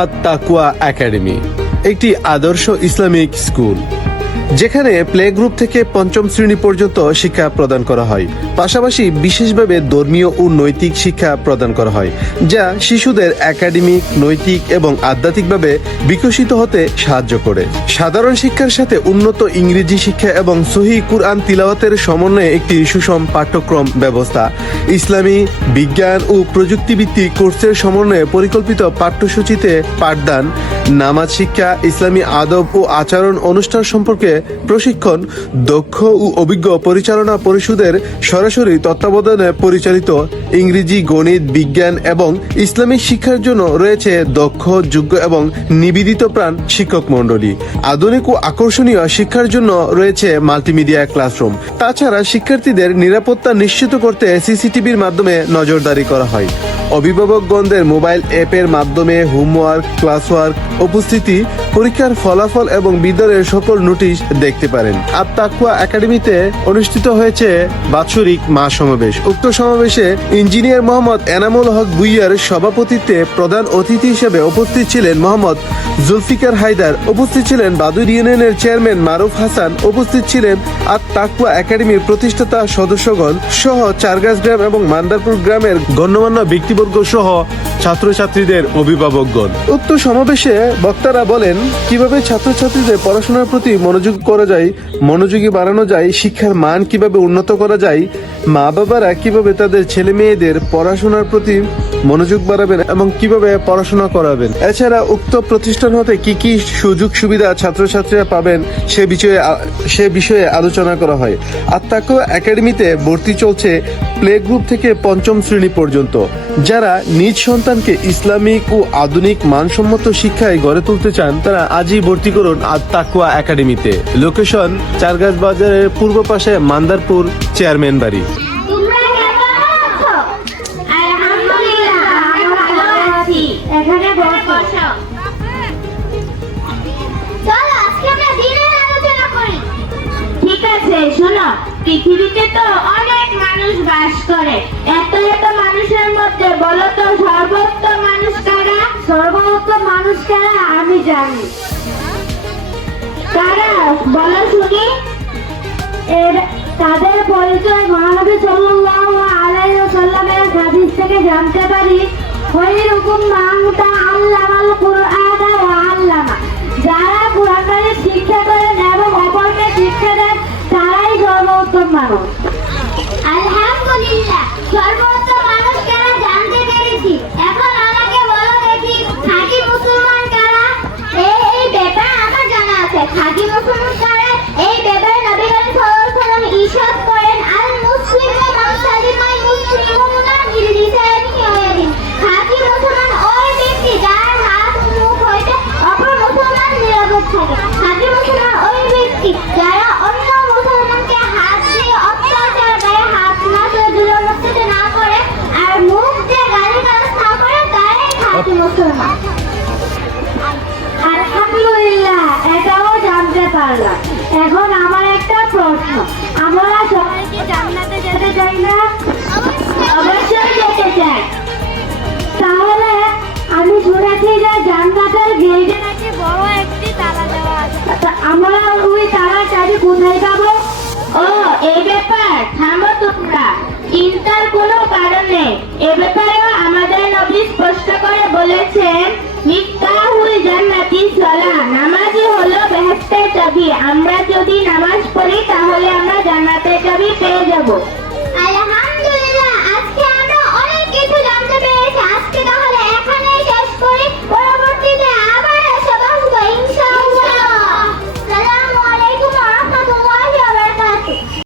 আত তাকুয়া একাডেমি একটি আদর্শ ইসলামিক স্কুল। যেখানে প্লে গ্রুপ থেকে পঞ্চম শ্রেণি পর্যন্ত শিক্ষা প্রদান করা হয়। পাশাপাশি বিশেষভাবে ধর্মীয় ও নৈতিক শিক্ষা প্রদান করা হয়, যা শিশুদের একাডেমিক, নৈতিক এবং আধ্যাত্মিকভাবে বিকশিত হতে সাহায্য করে। সাধারণ শিক্ষার সাথে উন্নত ইংরেজি শিক্ষা এবং সহি কুরআন তিলাওয়াতের সমন্বয়ে একটি সুষম পাঠ্যক্রম ব্যবস্থা। ইসলামী বিজ্ঞান ও প্রযুক্তিভিত্তিক কোর্সের সমন্বয়ে পরিকল্পিত পাঠ্যসূচিতে পাঠদান নামাজ শিক্ষা, ইসলামী আদব ও আচরণ অনুষ্ঠান সম্পর্কে প্রশিক্ষণ, দক্ষ ও অভিজ্ঞ পরিচালনা পরিষদের সরাসরি তত্ত্বাবধানে পরিচালিত ইংরেজি, গণিত, বিজ্ঞান এবং ইসলামিক শিক্ষার জন্য রয়েছে দক্ষ, যোগ্য এবং নিবেদিত প্রাণ শিক্ষক মণ্ডলী। আধুনিক ও আকর্ষণীয় শিক্ষার জন্য রয়েছে মাল্টিমিডিয়া ক্লাসরুম। তাছাড়া শিক্ষার্থীদের নিরাপত্তা নিশ্চিত করতে সিসিটিভির মাধ্যমে নজরদারি করা হয়। অভিভাবকগণদের মোবাইল অ্যাপের মাধ্যমে হোমওয়ার্ক ক্লাস ওয়ার্ক উপস্থিতি, পরীক্ষার ফলাফল এবং বিদ্যালয়ের সকল নোটিশ দেখতে পারেন। আর তাকুয়া একাডেমিতে অনুষ্ঠিত হয়েছে বাৎসরিক মা সমাবেশ উক্ত সমাবেশে ইঞ্জিনিয়ার মোহাম্মদ এনামুল হক বুইয়ার সভাপতিত্বে প্রধান অতিথি হিসেবে উপস্থিত ছিলেন মোহাম্মদ জুলফিকার হায়দার। উপস্থিত ছিলেন বাদুর ইউনিয়নের চেয়ারম্যান মারুফ হাসান। উপস্থিত ছিলেন আর তাকুয়া একাডেমির প্রতিষ্ঠাতা সদস্যগণ সহ চারগাছ গ্রাম এবং মান্দারপুর গ্রামের গণ্যমান্য ব্যক্তিবর্গ সহ ছাত্রছাত্রীদের অভিভাবকগণ। উক্ত সমাবেশে বক্তারা বলেন, কীভাবে ছাত্রছাত্রীদের পড়াশোনার প্রতি মনোযোগ করা যায়, মনোযোগী বাড়ানো যায়, শিক্ষার মান কীভাবে উন্নত করা যায় মা বাবারা কীভাবে তাদের ছেলে মেয়েদের পড়াশোনার প্রতি মনোযোগ বাড়াবেন এবং কীভাবে পড়াশোনা করাবেন? এছাড়া উক্ত প্রতিষ্ঠান হতে কি কি সুযোগ সুবিধা ছাত্রছাত্রীরা পাবেন সে বিষয়ে সে বিষয়ে আলোচনা করা হয়। আত্মাক একাডেমিতে ভর্তি চলছে প্লে গ্রুপ থেকে পঞ্চম শ্রেণি পর্যন্ত, যারা নিজ সন্তানকে ইসলামিক ও আধুনিক মানসম্মত শিক্ষায় গড়ে তুলতে চান, তারা আজই ভর্তি করুন তাকুয়া একাডেমিতে। লোকেশন চারগাছ বাজারের পূর্ব পাশে মান্দারপুর, চেয়ারম্যান বাড়ি। পৃথিবীতে তো অনেক মানুষ বাস করে। এত এত মানুষের মধ্যে বলো তো মানুষ কারা? সর্বোত্তম মানুষ কারা? আমি জানি। কারা? বলো শুনি। এর, তাদের পরিচয় মহানবী সাল্লাল্লাহু আলাইহি ওয়াসাল্লামের হাদিস থেকে জানতে পারি। খৈরুকুম মান তাআল্লামাল কুরআন ওয়া আল্লামা। যারা কুরআনের শিক্ষা করেন এবং অপরকে শিক্ষা দেন, তারাই সর্বোত্তম মানুষ। পারলাম এখন আমার একটা প্রশ্ন। আমরা সবাই কি না? অবশ্যই যেতে চাই। তাহলে আমি শুনেছি যে জান্নাতের গেটে নাকি বড় একটি তালা দেওয়া আছে। আমরা ওই তালা চাবি কোথায় পাবো? ও এই ব্যাপার, থামো তোমরা। চিন্তার কোনো কারণ নেই। এ ব্যাপারেও আমাদের নবী স্পষ্ট করে বলেছেন মিফতাহুল জান্নাতি সালাহ। নামাজই হলো বেহেশতের চাবি আমরা যদি নামাজ